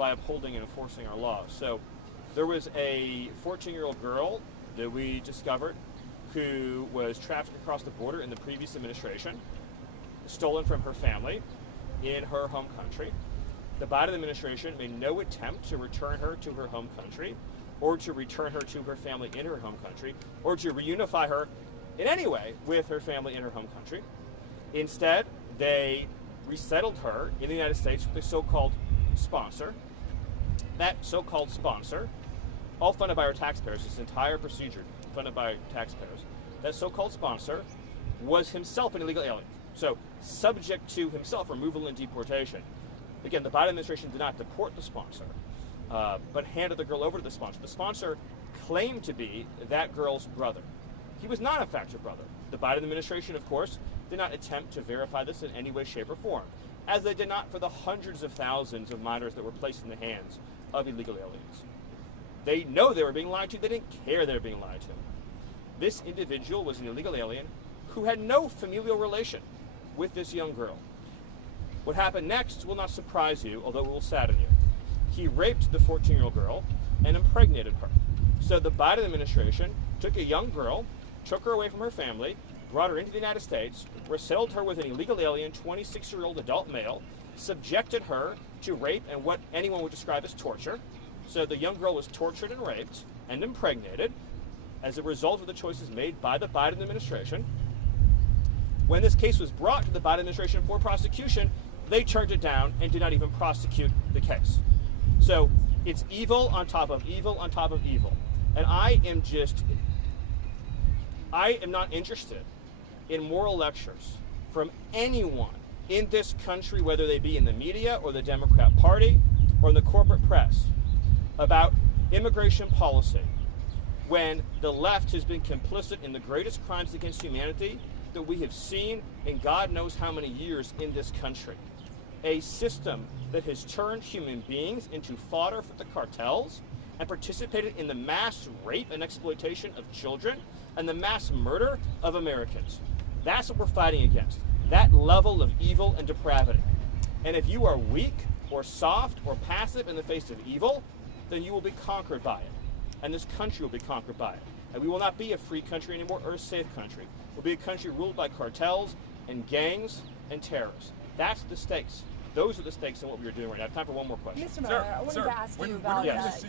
by upholding and enforcing our laws. So there was a 14-year-old girl that we discovered who was trafficked across the border in the previous administration, stolen from her family in her home country. The Biden administration made no attempt to return her to her home country, or to return her to her family in her home country, or to reunify her in any way with her family in her home country. Instead, they resettled her in the United States with a so-called sponsor. That so-called sponsor, all funded by our taxpayers, this entire procedure funded by taxpayers, that so-called sponsor was himself an illegal alien, so subject to himself removal and deportation. Again, the Biden administration did not deport the sponsor, but handed the girl over to the sponsor. The sponsor claimed to be that girl's brother. He was not, in fact, her brother. The Biden administration, of course, did not attempt to verify this in any way, shape, or form, as they did not for the hundreds of thousands of minors that were placed in the hands of illegal aliens. They know they were being lied to. They didn't care they were being lied to. This individual was an illegal alien who had no familial relation with this young girl. What happened next will not surprise you, although it will sadden you. He raped the 14-year-old girl and impregnated her. So the Biden administration took a young girl, took her away from her family, brought her into the United States, resettled her with an illegal alien, 26-year-old adult male, subjected her to rape and what anyone would describe as torture. So the young girl was tortured and raped and impregnated as a result of the choices made by the Biden administration. When this case was brought to the Biden administration for prosecution, they turned it down and did not even prosecute the case. So it's evil on top of evil on top of evil. And I am not interested in moral lectures from anyone in this country, whether they be in the media or the Democrat Party or in the corporate press, about immigration policy when the left has been complicit in the greatest crimes against humanity that we have seen in God knows how many years in this country. A system that has turned human beings into fodder for the cartels and participated in the mass rape and exploitation of children and the mass murder of Americans. That's what we're fighting against, that level of evil and depravity. And if you are weak or soft or passive in the face of evil, then you will be conquered by it. And this country will be conquered by it. And we will not be a free country anymore or a safe country. We'll be a country ruled by cartels and gangs and terrorists. That's the stakes. Those are the stakes in what we are doing right now. I have time for one more question. Mr. Mueller, I wanted to ask you about yes.